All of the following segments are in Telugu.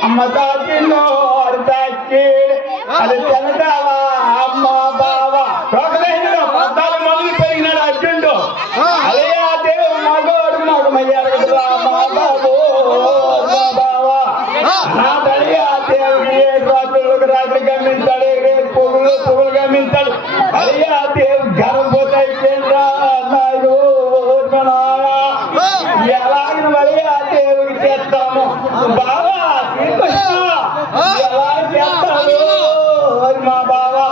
అమ్మ తాకిలో అది తినటావా అమ్మ బావా పద్నాలుగు మంది పెరిగినాడు అర్జునుడు అదే ఆ దేవుడు మగోడు మగమయ్యారు మా బాబు బావా నా తల్లి ఆ దేవుడికి రాత్రులకు రాత్రి గమ్మించాడు పువ్వులు పువ్వులు గమ్మించాడు అదే ఆ దేవుడు గర్భపోతే అయిపోయిందా ఎలాగిన మళ్ళీ ఆ దేవుడికి చేస్తాము బావా ఎలా చేస్తాడు మా బావా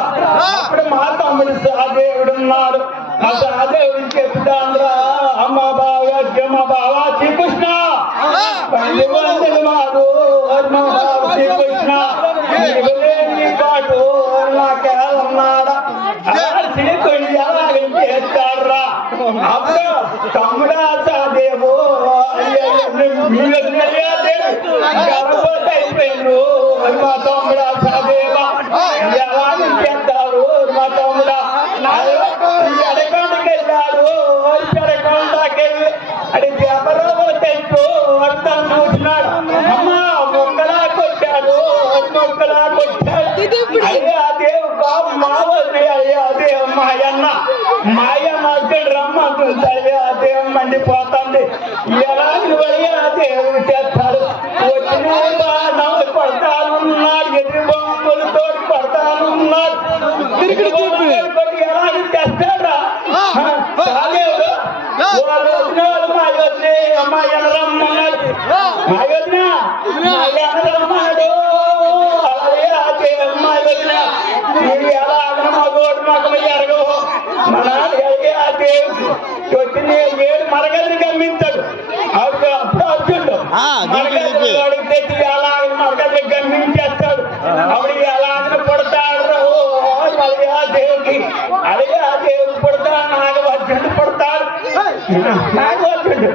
అప్పుడు మా తమ్ముడు సాదేవుడు ఉన్నాడు ఆ సాదేవుడికి చెప్తాండ్రా అమ్మ బావా మా బావా శ్రీకృష్ణ మాకు మా బావ శ్రీకృష్ణ పాటు నాకేమన్నాడా శ్రీకృష్ణ ఎలాగని చేస్తాడ్రా అప్పుడు తమ్ముడా సాదేవు గర్భవతి అయిపోయిండు మా తమ్ముడా సాదేవా ఎలాగని చేస్తారు మా తమ్ముడా ఎడకొండకి వెళ్ళాడు ఎడకొండకి వెళ్ళి అది దేవరావు తెచ్చు అర్థం చూసినాడు అమ్మ మొక్కలా కొట్టాడు మొక్కలా కొట్టాడు అయ్యా దేవు బాబు మా వద్దు అయ్యా దేవు మాయన్న మాయన్న రమ్మంటుంది అయ్యా దేవు మండిపోతుంది ఎలాంటి అయ్యా దేవుడు చేస్తాడు వచ్చిన పడతానున్నాడు ఎదురు బొమ్మలు తోడు పడతానున్నాడు కొట్టి ఎలాంటి చేస్తాడా చాలేడు మా యొద్దే అమ్మాయి రమ్మన్నాడు మా యొద్ద రమ్మన్నాడు అలాగే అదే అమ్మాయి వదిన ఇది ఎలా మా గోడు మాకు ఎరగవు మన అలాగే ఆ దేవుడు వచ్చిన ఏడు మరగదిని గమ్మించాడు అప్పుడు అర్జునుడు మరగది తెచ్చి అలాగే మరగది గమ్మించేస్తాడు అప్పుడు ఎలాగ పడతాడు అలాగే ఆ దేవుడికి అలాగే ఆ దేవుడు పడతాడు నాగవర్జునుడు పడతాడు నాగవర్జునుడు